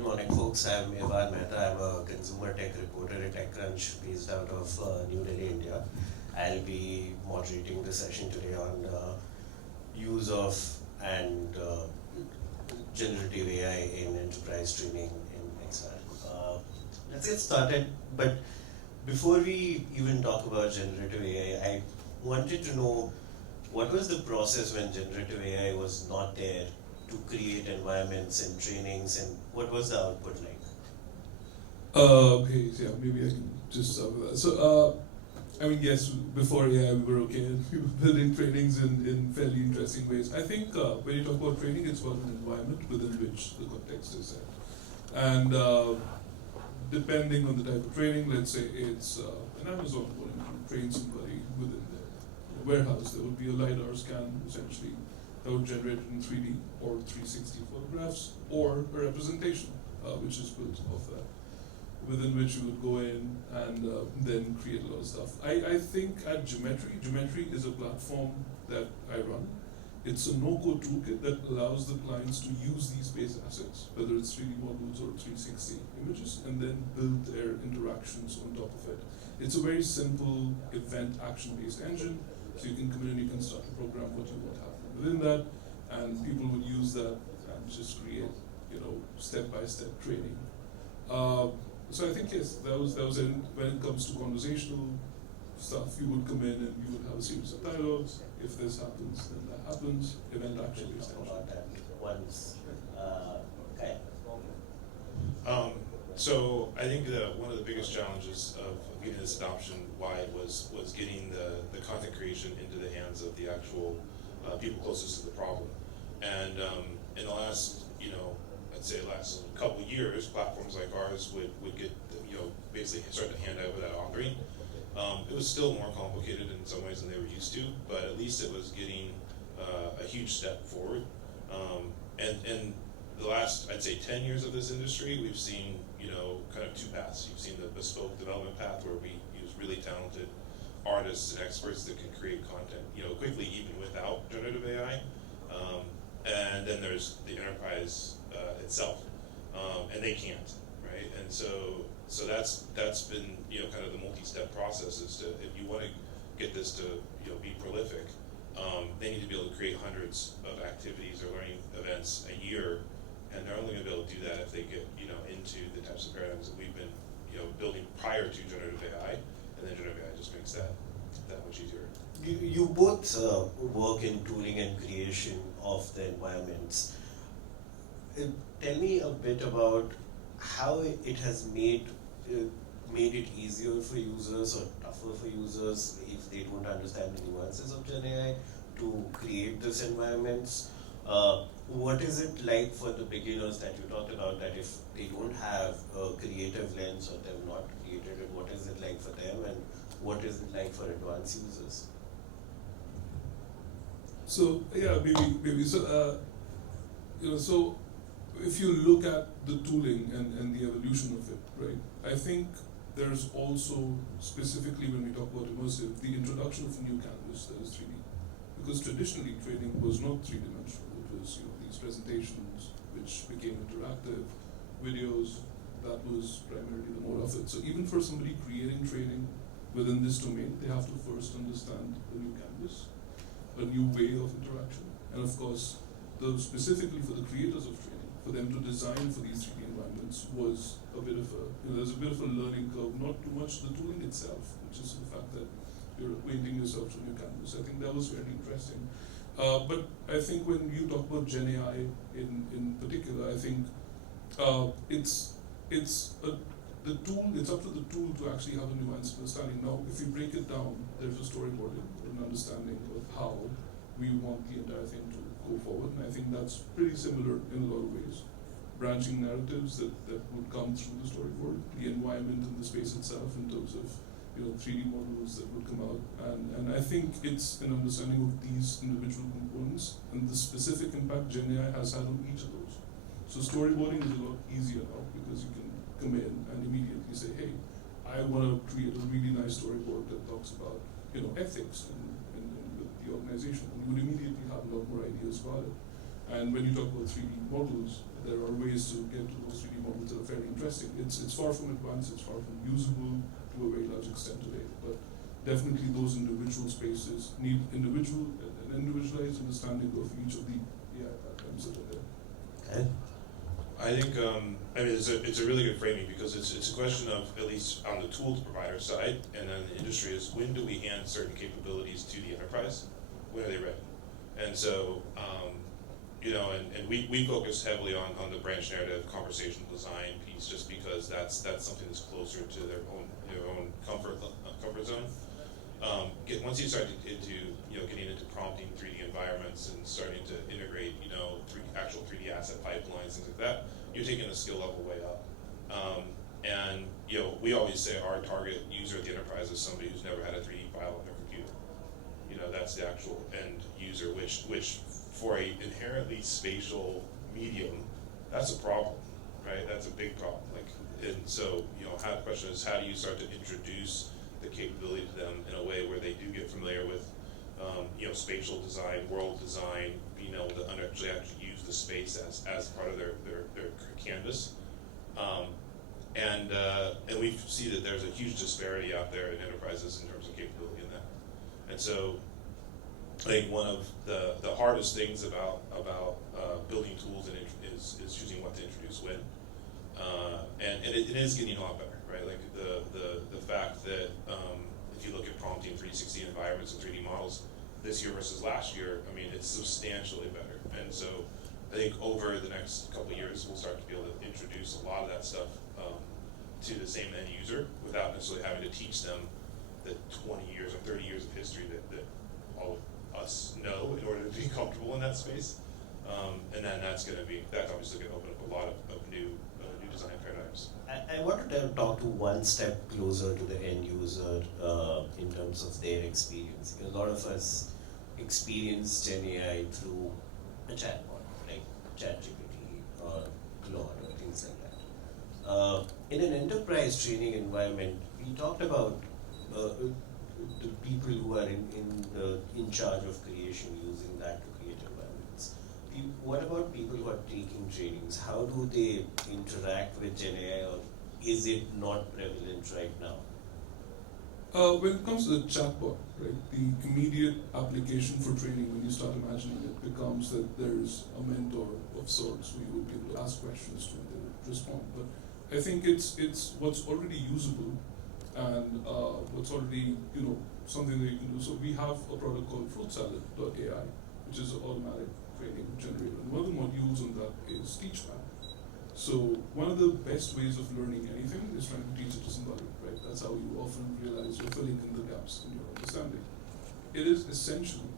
Good morning, folks. I'm Mehta. I'm a consumer tech reporter at TechCrunch based out of New Delhi, India. I'll be moderating the session today on use of and generative AI in enterprise training in XR. Let's get started. But before we even talk about generative AI, I wanted to know what was the process when generative AI was not there to create environments and trainings, and what was the output like? Okay, so yeah, maybe I can just start with that. So, I mean, yes, before AI, we were okay, and we were building trainings in fairly interesting ways. I think when you talk about training, it's about an environment within which the context is set. And depending on the type of training, let's say it's an Amazon wanting to train somebody within their warehouse, there would be a LiDAR scan, essentially, that would generate in 3D or 360 photographs, or a representation, which is built off that, within which you would go in and then create a lot of stuff. I think at Geometry is a platform that I run. It's a no-code toolkit that allows the clients to use these base assets, whether it's 3D models or 360 images, and then build their interactions on top of it. It's a very simple event action-based engine, so you can come in and you can start to program what you want to happen within that, and people would use that and just create, step-by-step training. So I think yes, that was when it comes to conversational stuff, you would come in and you would have a series of dialogues. If this happens, then that happens. Event action based About that once. Okay. So I think one of the biggest challenges of getting this adoption wide was getting the content creation into the hands of the actual people closest to the problem. And in the last, I'd say last couple of years, platforms like ours would get, basically start to hand over that authoring. It was still more complicated in some ways than they were used to, but at least it was getting a huge step forward. And the last, I'd say, 10 years of this industry, we've seen, kind of two paths. You've seen the bespoke development path where we use really talented artists and experts that can create content, quickly, even without generative AI. And then there's the enterprise itself, and they can't, right? And so that's been, kind of the multi-step process is to, if you want to get this to, be prolific, they need to be able to create hundreds of activities or learning events a year, and they're only going to be able to do that if they get, into the types of paradigms that we've been, building prior to generative AI, and then generative AI just makes that much easier. You both work in tooling and creation of the environments. Tell me a bit about how it has made it easier for users or tougher for users if they don't understand the nuances of Gen AI to create these environments. What is it like for the beginners that you talked about, that if they don't have a creative lens or they've not created it, what is it like for them, and what is it like for advanced users? So yeah, maybe. So so if you look at the tooling and the evolution of it, right? I think there's also, specifically when we talk about immersive, the introduction of a new canvas that is 3D. Because traditionally training was not three-dimensional. It was these presentations which became interactive, videos, that was primarily the mode of it. So even for somebody creating training within this domain, they have to first understand the new canvas, a new way of interaction, and of course, specifically for the creators of training, for them to design for these 3D environments was a bit of there's a bit of a learning curve, not too much the tooling itself, which is the fact that you're acquainting yourself to new canvas. I think that was very interesting. But I think when you talk about Gen AI in particular, I think it's up to the tool to actually have a nuanced understanding. Now, if you break it down, there's a storyboarding or an understanding of how we want the entire thing to go forward, and I think that's pretty similar in a lot of ways. Branching narratives that would come through the storyboard, the environment and the space itself in terms of 3D models that would come out, and I think it's an understanding of these individual components and the specific impact Gen AI has had on each of those. So storyboarding is a lot easier now because you can come in and immediately say, hey, I want to create a really nice storyboard that talks about ethics and with the organization, and you would immediately have a lot more ideas about it. And when you talk about 3D models, there are ways to get to those 3D models that are very interesting. It's far from advanced, it's far from usable to a very large extent today, but definitely those individual spaces need an individualized understanding of each of the AI platforms that are there. Okay. I think it's a really good framing because it's a question of, at least on the tools provider side and then the industry, is when do we hand certain capabilities to the enterprise? When are they ready? And so and we focus heavily on the branch narrative conversational design piece just because that's something that's closer to their own comfort zone. Once you start into getting into prompting 3D environments and starting to integrate actual 3D asset pipelines, things like that, you're taking the skill level way up. And we always say our target user at the enterprise is somebody who's never had a 3D file on their computer. That's the actual end user, which for a inherently spatial medium, that's a problem, right? That's a big problem. And so the question is, how do you start to introduce the capability to them in a way where they do get familiar with spatial design, world design, being able to actually use the space as part of their canvas. And we see that there's a huge disparity out there in enterprises in terms of capability in that. And so I think one of the hardest things about building tools is choosing what to introduce when. And it is getting a lot better, right? Like the fact that if you look at prompting 360 environments and 3D models this year versus last year, it's substantially better. And so I think over the next couple of years, we'll start to be able to introduce a lot of that stuff to the same end user without necessarily having to teach them the 20 years or 30 years of history that all of us know in order to be comfortable in that space. And then that's obviously going to open up a lot of new design paradigms. I wanted to talk to one step closer to the end user in terms of their experience. A lot of us experience Gen AI through a chatbot, like ChatGPT or Claude or things like that. In an enterprise training environment, we talked about the people who are in charge of creation using that to create environments. What about people who are taking trainings? How do they interact with Gen AI, or is it not prevalent right now? When it comes to the chatbot, right, the immediate application for training, when you start imagining it, becomes that there's a mentor of sorts who you would be able to ask questions to and they would respond. But I think it's what's already usable and what's already something that you can do. So we have a product called FruitSalad.ai, which is an automatic training generator. And one of the modules on that is TeachMap. So one of the best ways of learning anything is trying to teach it to somebody, right? That's how you often realize you're filling in the gaps in your understanding. It is essentially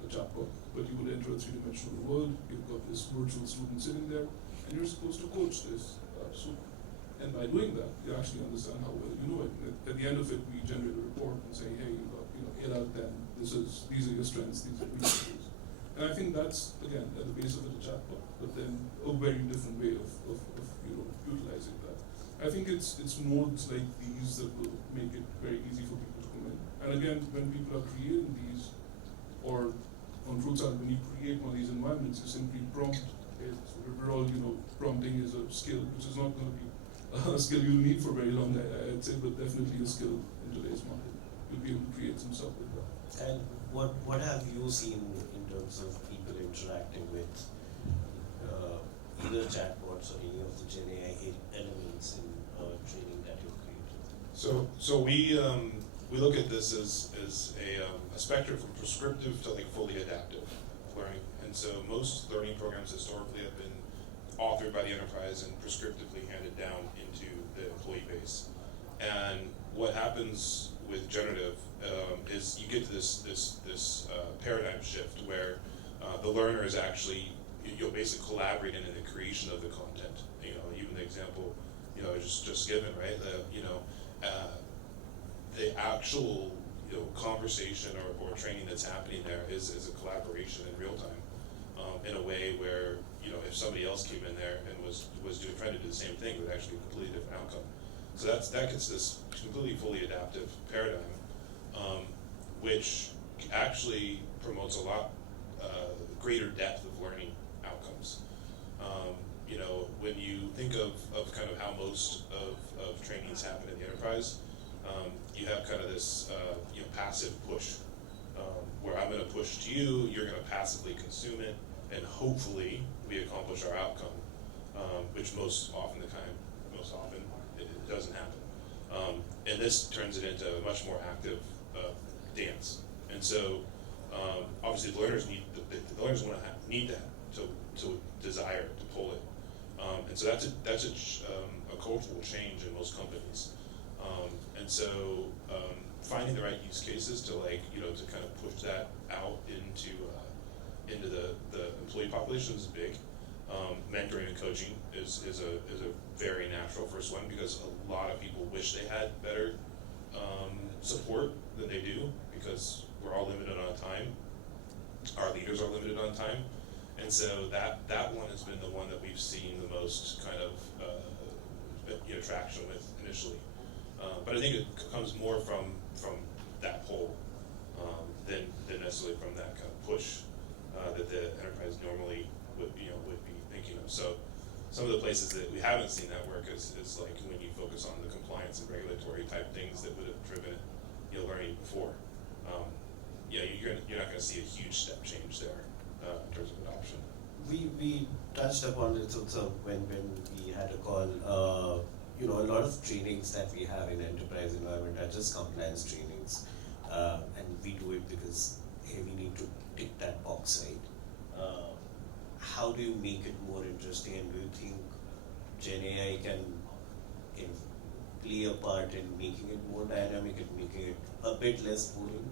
a chatbot, but you would enter a three-dimensional world, you've got this virtual student sitting there, and you're supposed to coach this student. And by doing that, you actually understand how well you know it. At the end of it, we generate a report and say, hey, you got 8 out of 10. These are your strengths, these are your weaknesses. And I think that's, again, at the base of it, a chatbot, but then a very different way of utilizing that. I think it's modes like these that will make it very easy for people to come in. And again, when people are creating these, or on FruitSalad, when you create one of these environments, you simply prompt it. So we're all, prompting is a skill, which is not going to be a skill you'll need for very long, I'd say, but definitely a skill in today's market. You'll be able to create some stuff with that. And what have you seen in terms of people interacting with either chatbots or any of the Gen AI elements in training that you've created? So we look at this as a spectrum from prescriptive to fully adaptive learning. And so most learning programs historically have been authored by the enterprise and prescriptively handed down into the employee base. And what happens with generative is you get to this paradigm shift where the learner is actually basically collaborating in the creation of the content. Even the example just given, right? The actual conversation or training that's happening there is a collaboration in real time in a way where if somebody else came in there and was trying to do the same thing, it would actually be a completely different outcome. So that gets this completely fully adaptive paradigm, which actually promotes a lot greater depth of learning outcomes. outcomes. You know, when you think of kind of how most of trainings happen in the enterprise, you have kind of this you know, passive push, where I'm going to push to you, you're going to passively consume it, and hopefully we accomplish our outcome, which most often it doesn't happen. And this turns it into a much more active dance. And so obviously the learners the learners need that to desire to pull it. And so that's a cultural change in most companies. And so finding the right use cases to, like, you know, to kind of push that out into the employee population is big. Mentoring and coaching is a very natural first one, because a lot of people wish they had better support than they do, because we're all limited on time. Our leaders are limited on time. And so that one has been the one that we've seen the most kind of you know, traction with initially. But I think it comes more from that pull than necessarily from that kind of push that the enterprise normally would be thinking of. So some of the places that we haven't seen that work is like when you focus on the compliance and regulatory type things that would have driven, you know, learning before. Yeah, you're not going to see a huge step change there in terms of adoption. We touched upon it also when we had a call. You know, a lot of trainings that we have in enterprise environment are just compliance trainings, and we do it because, hey, we need to tick that box, right? How do you make it more interesting, and do you think Gen AI can play a part in making it more dynamic and making it a bit less boring?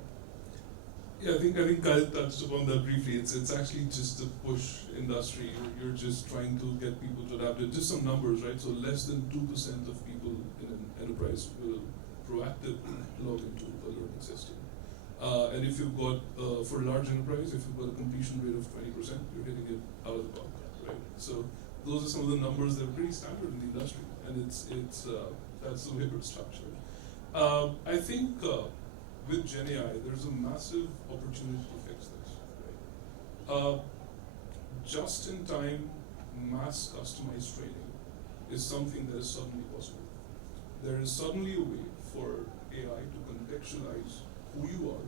Yeah, I think Kyle touched upon that briefly. It's actually just a push industry. You're just trying to get people to adapt it. Just some numbers, right? So less than 2% of people in an enterprise will proactively log into a learning system. And if you've got, for a large enterprise, if you've got a completion rate of 20%, you're hitting it out of the park, right? So those are some of the numbers that are pretty standard in the industry, and it's that's the way we're structured. I think with Gen AI, there's a massive opportunity to fix this, right? Just-in-time, mass customized training is something that is suddenly possible. There is suddenly a way for AI to contextualize who you are,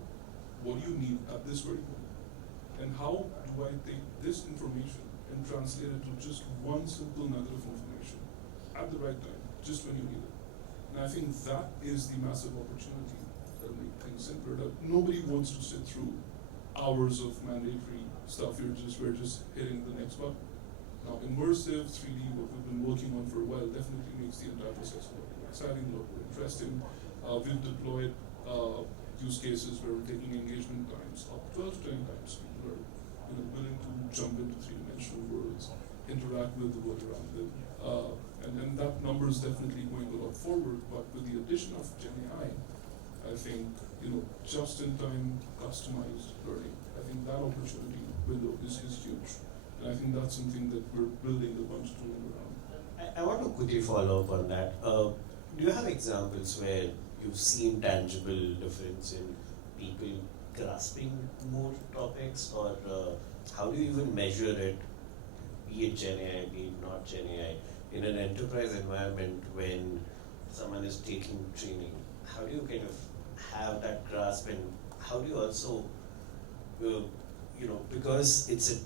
what you need at this very moment, and how do I take this information and translate it to just one simple nugget of information at the right time, just when you need it. And I think that is the massive opportunity that'll make things simpler. That nobody wants to sit through hours of mandatory stuff. We're just hitting the next button. Now, immersive 3D, what we've been working on for a while, definitely makes the entire process a lot more exciting, a lot more interesting. We've deployed use cases where we're taking engagement times up 12 to 20 times. People are, you know, willing to jump into three-dimensional worlds, interact with the world around them, and then that number is definitely going a lot forward. But with the addition of Gen AI, I think, you know, just-in-time customized learning, I think that opportunity window is huge, and I think that's something that we're building a bunch of tooling around. I want to quickly follow up on that. Do you have examples where you've seen tangible difference in people grasping more topics, or how do you even measure it, be it Gen AI, be it not Gen AI, in an enterprise environment when someone is taking training? How do you kind of have that grasp, and how do you also, you know, because it's a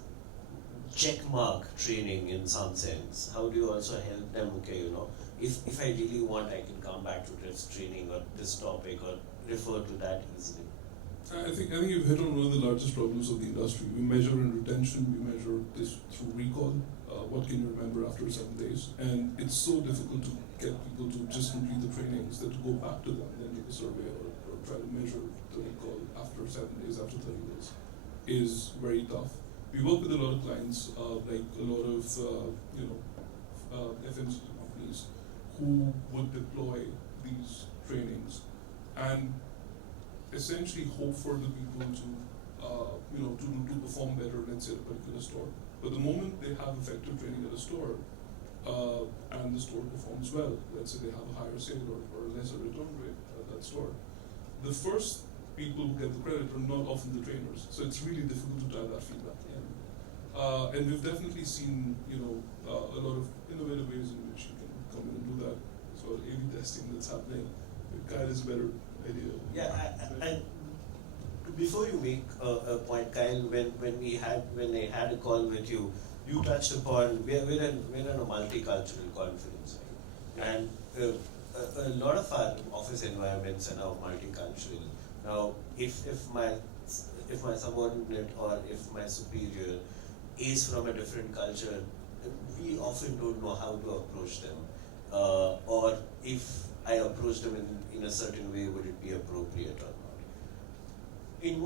check mark training in some sense, how do you also help them, okay, you know, if I really want, I can come back to this training or this topic or refer to that easily? I think you've hit on one of the largest problems of the industry. We measure in retention, we measure this through recall. What can you remember after 7 days? And it's so difficult to get people to just complete the trainings that to go back to them, then take a survey or try to measure the recall after 7 days, after 30 days, is very tough. We work with a lot of clients, like a lot of FMCG companies who would deploy these trainings and essentially hope for the people to perform better, let's say, at a particular store. But the moment they have effective training at a store, and the store performs well, let's say they have a higher sale or a lesser return rate at that store, the first people who get the credit are not often the trainers. So it's really difficult to tie that feedback in. And we've definitely seen, a lot of innovative ways in which you can come in and do that. So A/B testing that's happening. Kyle is a better idea. Yeah, and before you make a point, Kyle, when I had a call with you, you touched upon we're in a multicultural conference, right? And a lot of our office environments are now multicultural. Now, if my subordinate or if my superior is from a different culture, we often don't know how to approach them, or if I approach them in a certain way, would it be appropriate or not? In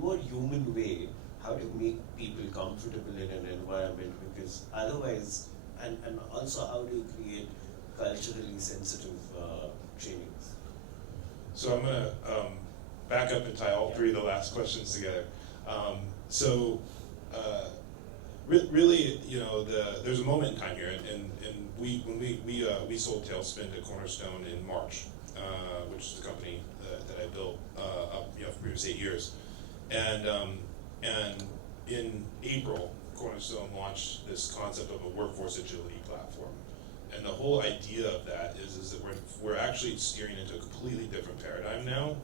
more human way, how to make people comfortable in an environment, because otherwise, and also how do you create culturally sensitive trainings? So I'm going to back up and tie all three of the last questions together. Really, there's a moment in time here, and when we sold Tailspin to Cornerstone in March, which is the company that I built up for previous 8 years, and in April, Cornerstone launched this concept of a workforce agility platform. And the whole idea of that is that we're actually steering into a completely different paradigm now,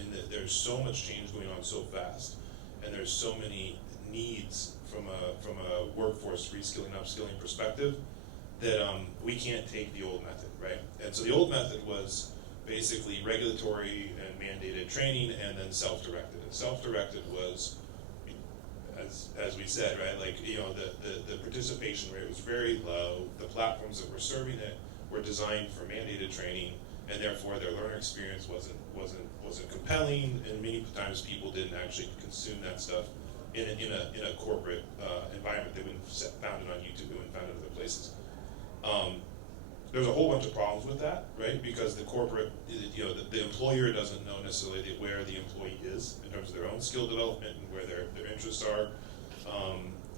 in that there's so much change going on so fast, and there's so many needs from a workforce reskilling, upskilling perspective, that we can't take the old method, right? And so the old method was basically regulatory and mandated training, and then self-directed. And self-directed was, as we said, right, like, the participation rate was very low. The platforms that were serving it were designed for mandated training, and therefore their learner experience wasn't compelling, and many times people didn't actually consume that stuff in a corporate environment. They wouldn't have found it on YouTube, they wouldn't have found it other places. There's a whole bunch of problems with that, right? Because the corporate, the employer doesn't know necessarily where the employee is in terms of their own skill development and where their interests are.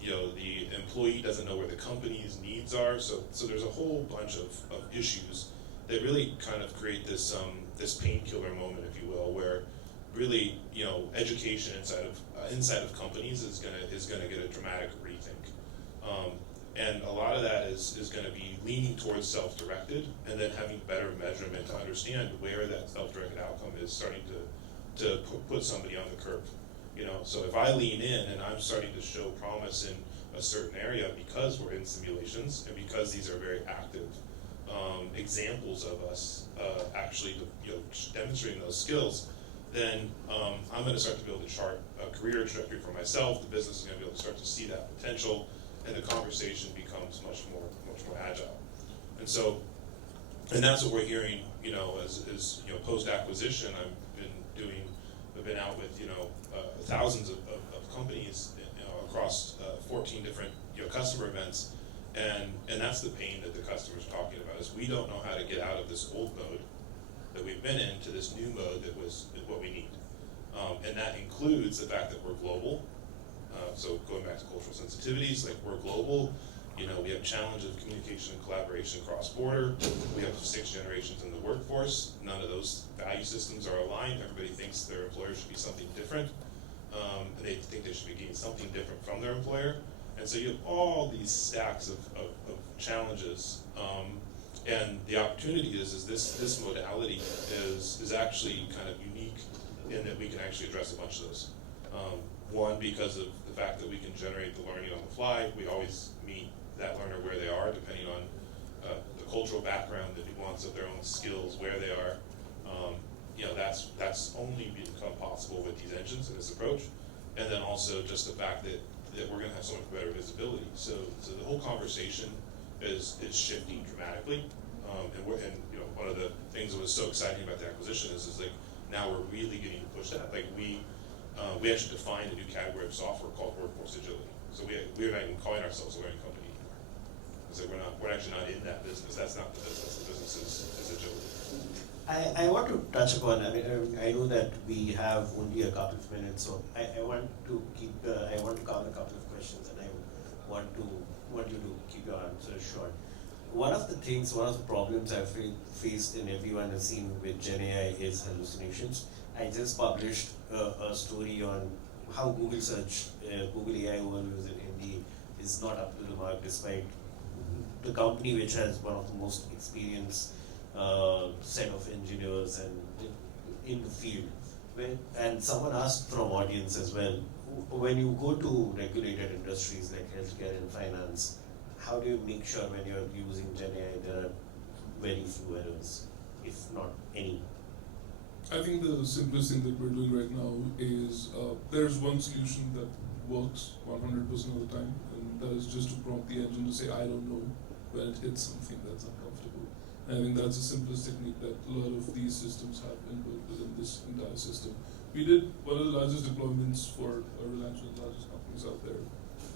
The employee doesn't know where the company's needs are. So there's a whole bunch of issues that really kind of create this painkiller moment, if you will, where really, education inside of companies is gonna get a dramatic rethink. And a lot of that is going to be leaning towards self-directed, and then having better measurement to understand where that self-directed outcome is starting to put somebody on the curve. So if I lean in and I'm starting to show promise in a certain area because we're in simulations and because these are very active examples of us actually demonstrating those skills, then I'm going to start to be able to chart a career trajectory for myself. The business is going to be able to start to see that potential, and the conversation becomes much more agile. And that's what we're hearing, as post-acquisition. I've been out with, thousands of companies, across 14 different, customer events, and that's the pain that the customer's talking about, is we don't know how to get out of this old mode that we've been in to this new mode that was what we need. And that includes the fact that we're global. So going back to cultural sensitivities, like, we're global, we have challenges of communication and collaboration cross-border. We have 6 generations in the workforce. None of those value systems are aligned. Everybody thinks their employer should be something different. And they think they should be getting something different from their employer. And so you have all these stacks of challenges. And the opportunity is this modality is actually kind of unique in that we can actually address a bunch of those. One, because of the fact that we can generate the learning on the fly. We always meet that learner where they are, depending on the cultural background, the nuance of their own skills, where they are. That's only become possible with these engines and this approach. And then also just the fact that we're going to have so much better visibility. So the whole conversation is shifting dramatically. And one of the things that was so exciting about the acquisition is like, now we're really getting to push that. Like, we actually defined a new category of software called workforce agility. So we're not even calling ourselves a learning company. It's like we're actually not in that business. That's not the business. The business is agility. I want to touch upon, I know that we have only a couple of minutes, so I want to cover a couple of questions, and I want you to keep your answers short. One of the problems I've faced and everyone has seen with Gen AI is hallucinations. I just published a story on how Google search, Google AI overviews in Hindi is not up to the mark, despite the company which has one of the most experienced set of engineers and in the field. And someone asked from audience as well, when you go to regulated industries like healthcare and finance, how do you make sure when you're using Gen AI there are very few errors, if not any? I think the simplest thing that we're doing right now is there's one solution that works 100% of the time, and that is just to prompt the engine to say, I don't know, when it hits something that's uncomfortable. And I think that's the simplest technique that a lot of these systems have inbuilt within this entire system. We did one of the largest deployments for Reliance, one of the largest companies out there.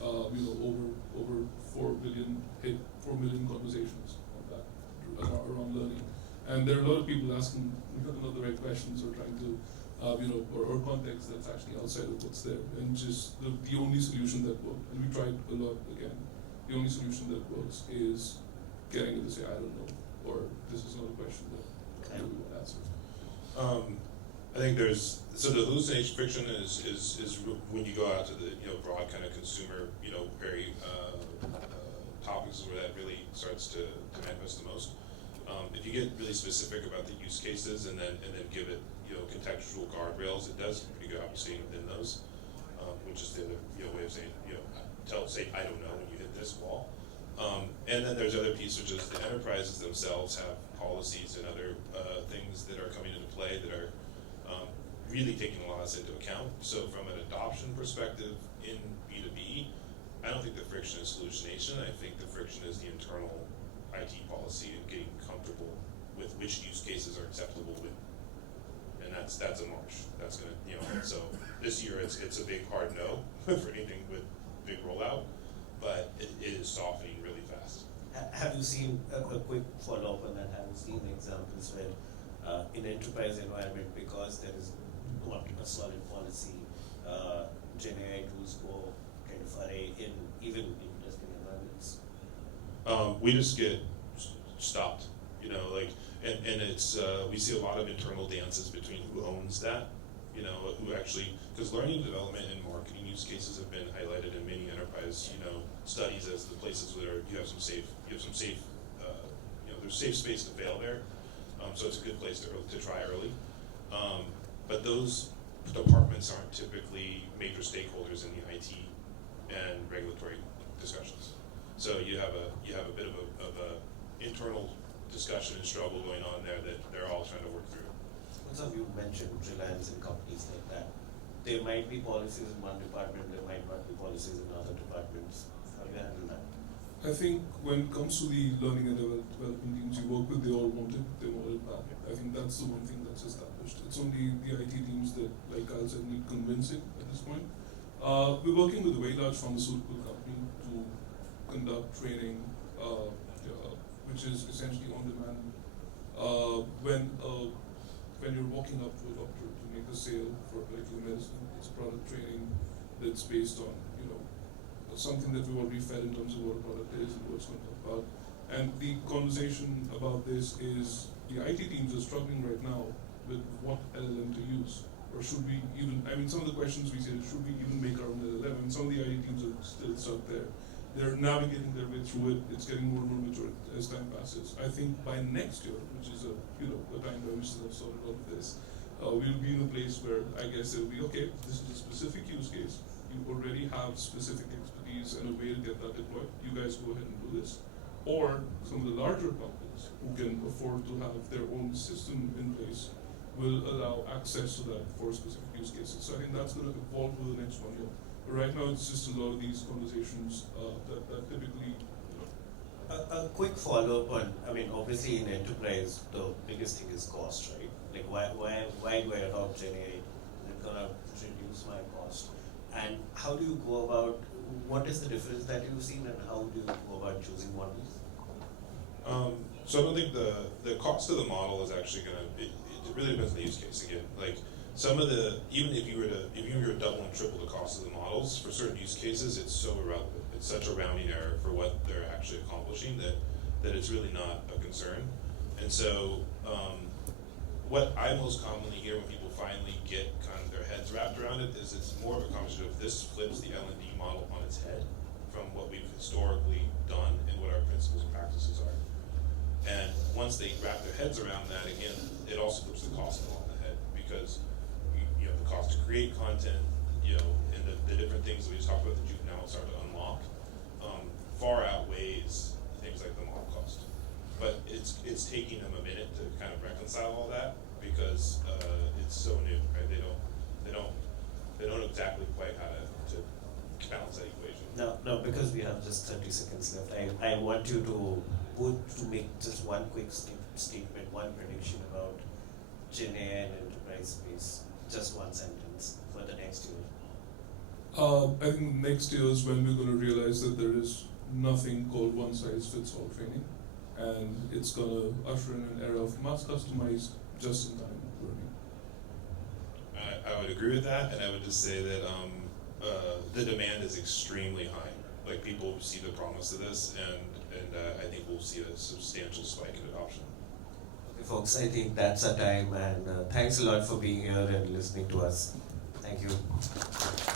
Over 4 billion hit 4 million conversations on that around learning. And there are a lot of people asking not the right questions or trying to, or context that's actually outside of what's there. And just the only solution that worked, and we tried a lot again, the only solution that works is getting it to say, I don't know, or this is not a question that I really want to answer. I think so the hallucination friction is when you go out to the broad kind of consumer very topics where that really starts to manifest the most. If you get really specific about the use cases and then give it contextual guardrails, it does a pretty good job of staying within those, which is the other way of saying say I don't know when you hit this wall. And then there's other pieces, which is the enterprises themselves have policies and other things that are coming into play that are really taking a lot of this into account. So from an adoption perspective in B2B, I don't think the friction is hallucination. I think the friction is the internal IT policy and getting comfortable with which use cases are acceptable with. And that's a march. That's gonna so this year it's a big hard no for anything with big rollout, but it is softening really fast. Have you seen a quick follow-up on that? Have you seen examples where in enterprise environment, because there is not a solid policy, Gen AI tools go kind of array in even in testing environments? We just get stopped, and it's we see a lot of internal dances between who owns that, who actually, because learning development and marketing use cases have been highlighted in many enterprise, studies as the places where you have some safe, there's safe space to fail there, so it's a good place to try early. But those departments aren't typically major stakeholders in the IT and regulatory discussions. So you have a bit of a internal discussion and struggle going on there that they're all trying to work through. Utsav, you mentioned Reliance and companies like that. There might be policies in one department, there might not be policies in other departments. How do you handle that? I think when it comes to the learning and development teams you work with, they all want it, they want it back. I think that's the one thing that's established. It's only the IT teams that, like Kyle said, need convincing at this point. We're working with a very large pharmaceutical company to conduct training, which is essentially on demand. When you're walking up to a doctor to make a sale for a particular medicine, it's product training that's based on something that we've already fed in terms of what a product is and what it's going to talk about. And the conversation about this is the IT teams are struggling right now with what LLM to use. Or should we even, some of the questions we say, should we even make our own LLM? And some of the IT teams are still stuck there. They're navigating their way through it. It's getting more and more mature as time passes. I think by next year, which is a time by which I've sorted all of this, we'll be in a place where I guess it'll be, okay, this is a specific use case. You already have specific expertise and a way to get that deployed. You guys go ahead and do this. Or some of the larger companies who can afford to have their own system in place will allow access to that for specific use cases. So I think that's going to evolve over the next 1 year. But right now, it's just a lot of these conversations that typically. A quick follow-up on, obviously in enterprise, the biggest thing is cost, right? Like why do I adopt Gen AI? Is it going to reduce my cost? And how do you go about, what is the difference that you've seen and how do you go about choosing models? So I don't think the cost of the model is actually going to, it really depends on the use case again. Like some of even if you were to double and triple the cost of the models, for certain use cases, it's so irrelevant. It's such a rounding error for what they're actually accomplishing that it's really not a concern. And so what I most commonly hear when people finally get kind of their heads wrapped around it is it's more of a conversation of this flips the L&D model on its head from what we've historically done and what our principles and practices are. And once they wrap their heads around that, again, it also flips the cost on the head, because you know the cost to create content, you know, and the different things that we just talked about that you can now start to unlock far outweighs things like the model cost. But it's taking them a minute to kind of reconcile all that, because it's so new, right? They don't know exactly quite how to balance that equation. No, because we have just 30 seconds left. I want you to make just one quick statement, one prediction about Gen AI and enterprise space. Just one sentence for the next year. I think next year is when we're going to realize that there is nothing called one-size-fits-all training, and it's going to usher in an era of mass customized, just-in-time learning. I would agree with that, and I would just say that the demand is extremely high. Like, people see the promise of this, and I think we'll see a substantial spike in adoption. Okay, folks, I think that's our time, and thanks a lot for being here and listening to us. Thank you.